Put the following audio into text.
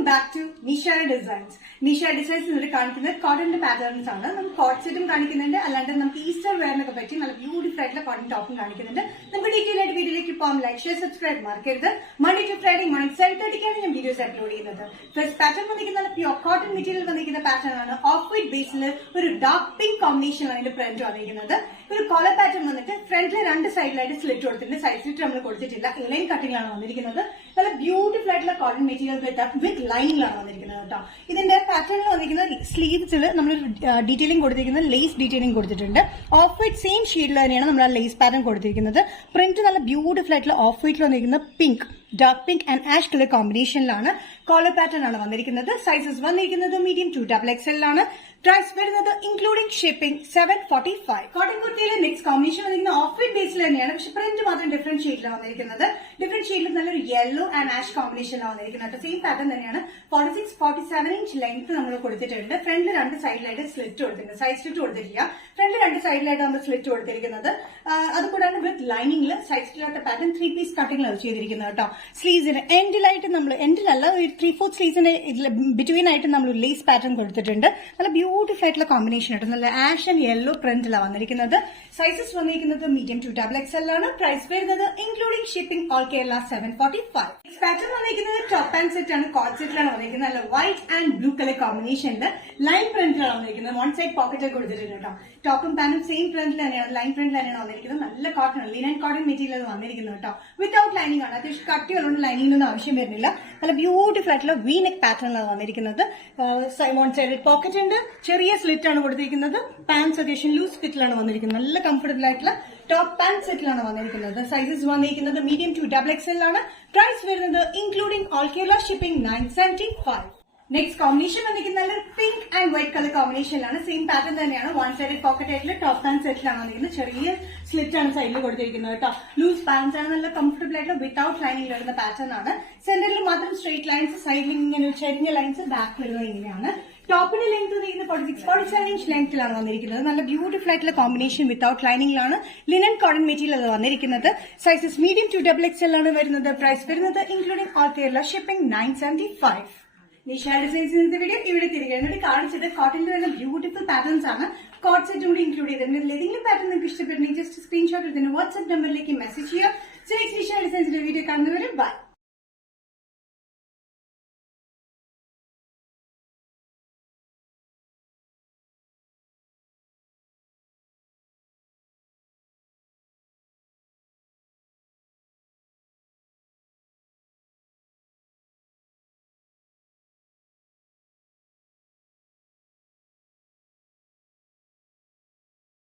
Welcome back to Nisha designs. Nisha designs എന്നിട്ട് കാണിക്കുന്നത് കോട്ടന്റെ patterns ആണ്. നമുക്ക് കോട്ട് സെറ്റും കാണിക്കുന്നുണ്ട്, അല്ലാണ്ട് നമുക്ക് ഈസ്റ്റർ വെയറിനൊക്കെ പറ്റി നല്ല ബ്യൂട്ടിഫുൾ ആയിട്ടുള്ള കോട്ടൺ ടോപ്പും കാണിക്കുന്നുണ്ട്. നമുക്ക് ഡീറ്റെയിൽ ആയിട്ട് വീഡിയോയിലേക്ക് പോകാം. ലൈക്ക്, ഷെയർ, സബ്സ്ക്രൈബ് മറക്കരുത്. മൺഡേ ടു ഫ്രൈഡേ മോർണിംഗ് 7:30 ഞാൻ വീഡിയോസ് അപ്ലോഡ് ചെയ്യുന്നത്. ഫസ്റ്റ് പാറ്റേൺ വന്നിരിക്കുന്ന പ്യൂർ കോട്ടൺ മെറ്റീരിയൽ വന്നിരിക്കുന്ന പാറ്റേൺ ആണ്. ഓഫ് വൈറ്റ് ബേസിൽ ഒരു ഡാർക്ക് പിങ്ക് കോമ്പിനേഷനാണ് ഇതിന്റെ പ്രിന്റ് വന്നിരിക്കുന്നത്. ഒരു കോളർ പാറ്റേൺ വന്നിട്ട് ഫ്രണ്ടിലെ രണ്ട് സൈഡിലായിട്ട് സ്ലിറ്റ് കൊടുത്തിട്ടുണ്ട്. സൈഡ് സ്ലിറ്റ് നമ്മൾ കൊടുത്തിട്ടില്ല, ഇലൈൻ കട്ടിംഗിലാണ് വന്നിരിക്കുന്നത്. നല്ല ബ്യൂട്ടിഫുൾ ആയിട്ടുള്ള കോട്ടൺ മെറ്റീരിയൽ വിത്ത് ലൈനിലാണ് വന്നിരിക്കുന്നത് കേട്ടോ. ഇതിന്റെ പാറ്റേണിൽ വന്നിരിക്കുന്നത് സ്ലീവ്സിൽ നമ്മൾ ഡീറ്റെയിലിംഗ് കൊടുത്തിരിക്കുന്നത് ലേസ് ഡീറ്റെയിലിംഗ് കൊടുത്തിട്ടുണ്ട്. ഓഫ് വൈറ്റ് സെയിം ഷെയ്ഡിൽ തന്നെയാണ് നമ്മൾ ആ ലേസ് പാറ്റേൺ കൊടുത്തിരിക്കുന്നത്. പ്രിന്റ് നല്ല ബ്യൂട്ടിഫുൾ ആയിട്ടുള്ള ഓഫ് വൈറ്റിൽ വന്നിരിക്കുന്ന pink, dark pink and ash colour കോമ്പിനേഷനിലാണ്. കോളർ പാറ്റേൺ ആണ് വന്നിരിക്കുന്നത്. സൈസസ് വന്നിരിക്കുന്നത് മീഡിയം ടു XXL ആണ്. പ്രൈസ് വരുന്നത് ഇൻക്ലൂഡിംഗ് ഷിപ്പിംഗ് 745. കോട്ടൺ കുർത്തിയിലെ നെക്സ്റ്റ് കോമ്പിനേഷൻ വന്നിരിക്കുന്നത് ഓഫ് വൈറ്റ് ബേസിൽ തന്നെയാണ്, പക്ഷെ പ്രിന്റ് മാത്രം ഡിഫറെന്റ് ഷെയ്ഡിലാണ് വന്നിരിക്കുന്നത്. ഡിഫറെന്റ് ഷെയ്ഡിൽ നല്ലൊരു യെല്ലോ ആൻഡ് ആഷ് കോമ്പിനേഷനിലാണ് വന്നിരിക്കുന്നത്. സെയിം പാറ്റേൺ തന്നെയാണ്. 46-47 ഇഞ്ച് ലെങ്ത് നമ്മൾ കൊടുത്തിട്ടുണ്ട്. ഫ്രണ്ടിൽ രണ്ട് സൈഡിലായിട്ട് സ്ലിറ്റ് കൊടുത്തിട്ടുണ്ട്, സൈഡ് സ്ലിറ്റ് കൊടുത്തിട്ടില്ല. ഫ്രണ്ട് രണ്ട് സൈഡിലായിട്ട് നമ്മൾ സ്ലിറ്റ് കൊടുത്തിരിക്കുന്നത്. അതുകൂടാണ്ട് വിത്ത് ലൈനിങ്ങിൽ സൈഡ് സ്ലിറ്റ് പാറ്റേൺ 3 പീസ് കട്ടിംഗിലാണ് ചെയ്തിരിക്കുന്നത് കേട്ടോ. സ്ലീവ്സിന് എൻഡിലായിട്ട് നമ്മൾ എൻഡിലല്ല, ഒരു 3/4 സ്ലീവ്സിന്റെ ബിറ്റ്വീൻ ആയിട്ട് നമ്മൾ ലേസ് പാറ്റേൺ കൊടുത്തിട്ടുണ്ട്. നല്ല ബ്യൂട്ടിഫുൾ ആയിട്ടുള്ള കോമ്പിനേഷൻ ആയിട്ട് നല്ല ആഷ് ആൻഡ് യെല്ലോ പ്രിന്റിലാണ് വന്നിരിക്കുന്നത്. സൈസസ് വന്നിരിക്കുന്നത് മീഡിയം ടു XXL ആണ്. പ്രൈസ് വരുന്നത് including shipping all Kerala 745. Pattern വന്നിരിക്കുന്നത് ടോപ്പ് ആൻഡ് സെറ്റ് ആണ്. കോട്ട് സെറ്റിലാണ് വന്നിരിക്കുന്നത്. നല്ല വൈറ്റ് ആൻഡ് ബ്ലൂ കളർ കോമ്പിനേഷനിൽ ലൈൻ പ്രിന്റിലാണ് വന്നിരിക്കുന്നത്. വൺ സൈഡ് പോക്കറ്റ് കൊടുത്തിട്ടുണ്ട് കേട്ടോ. ടോപ്പും പാന്റും സെയിം പ്രിന്റിൽ തന്നെയാണ്, ലൈൻ പ്രിന്റിൽ തന്നെയാണ് വന്നിരിക്കുന്നത്. നല്ല കോട്ടൺ, ലിനൻ കോട്ടൺ മെറ്റീരിയൽ വന്നിരിക്കുന്നത് കേട്ടോ. വിത്തൌട്ട് ലൈനിങ് ആണ്. അത്യാവശ്യം കട്ടികളുണ്ട്, ലൈനിങ്ങിനൊന്നും ആവശ്യം വരുന്നില്ല. നല്ല ബ്യൂട്ടിഫുൾ ആയിട്ടുള്ള വി നെക്ക് പാറ്റേണിലാണ് വന്നിരിക്കുന്നത്. വൺ സൈഡ് പോക്കറ്റ് ഉണ്ട്, ചെറിയ സ്ലിറ്റ് ആണ് കൊടുത്തിരിക്കുന്നത്. പാൻസ് അത്യാവശ്യം ലൂസ് ഫിറ്റിലാണ് വന്നിരിക്കുന്നത്. നല്ല കംഫർട്ടബിൾ ആയിട്ടുള്ള ടോപ്പ് പാന്റ് സെറ്റിലാണ് വന്നിരിക്കുന്നത്. സൈസസ് വന്നിരിക്കുന്നത് മീഡിയം ടു XXL ആണ്. പ്രൈസ് വരുന്നത് including all Kerala shipping 975. Next combination വന്നിരിക്കുന്നത് നല്ല പിങ്ക് ആൻഡ് വൈറ്റ് കളർ കോമ്പിനേഷനിലാണ്. സെയിം പാറ്റേൺ തന്നെയാണ്. വൺ സൈഡ് പോക്കറ്റ് ആയിട്ടുള്ള ടോപ്പ് പാന്റ് സെറ്റിലാണ് വന്നിരിക്കുന്നത്. ചെറിയ സ്ലിറ്റ് ആണ് സൈഡിൽ കൊടുത്തിരിക്കുന്നത് കേട്ടോ. ലൂസ് പാൻസ് ആണ്. നല്ല കംഫർട്ടബിൾ ആയിട്ടുള്ള വിത്തൌട്ട് ലൈനിങ് വരുന്ന പാറ്റേൺ ആണ്. സെന്ററിൽ മാത്രം സ്ട്രേറ്റ് ലൈൻസ്, സൈഡിൽ ഇങ്ങനെ ചെരിഞ്ഞ ലൈൻസ്, ബാക്ക് വരുന്നത് ഇങ്ങനെയാണ്. ടോപ്പിന്റെ ലെങ്ത് വന്നിരിക്കുന്നത് 46-47 ഇഞ്ച് ലെങ്ത്തിലാണ് വന്നിരിക്കുന്നത്. നല്ല ബ്യൂട്ടിഫുൾ ആയിട്ടുള്ള കോമ്പിനേഷൻ വിത്തൌട്ട് ലൈനിങ്ങിലാണ്. ലിനൻ കോട്ടൺ മെറ്റീരിയൽ അത് വന്നിരിക്കുന്നത്. സൈസസ് മീഡിയം ടു XXL ആണ് വരുന്നത്. പ്രൈസ് വരുന്നത് including all Kerala shipping 975. Nisha ഡിസൈൻസിന്റെ വീഡിയോ ഇവിടെ തിരികെ എന്നിട്ട് കാണിച്ചത് കോട്ടണിൽ വരുന്ന ബ്യൂട്ടിഫുൾ പാറ്റേൺസ് ആണ്. കോട്ട് സെറ്റും കൂടി ഇൻക്ലൂഡ് ചെയ്തിട്ടുണ്ട്. ഏതെങ്കിലും പാറ്റേൺ നിങ്ങൾക്ക് ഇഷ്ടപ്പെട്ടുണ്ടെങ്കിൽ ജസ്റ്റ് സ്ക്രീൻഷോട്ട് എടുത്തിട്ട് വാട്സ്ആപ്പ് നമ്പറിലേക്ക് മെസ്സേജ് ചെയ്യുക. നെക്സ്റ്റ് നിഷ ഡിസൈൻസിന്റെ വീഡിയോ കാണുന്നവരെ ബൈ.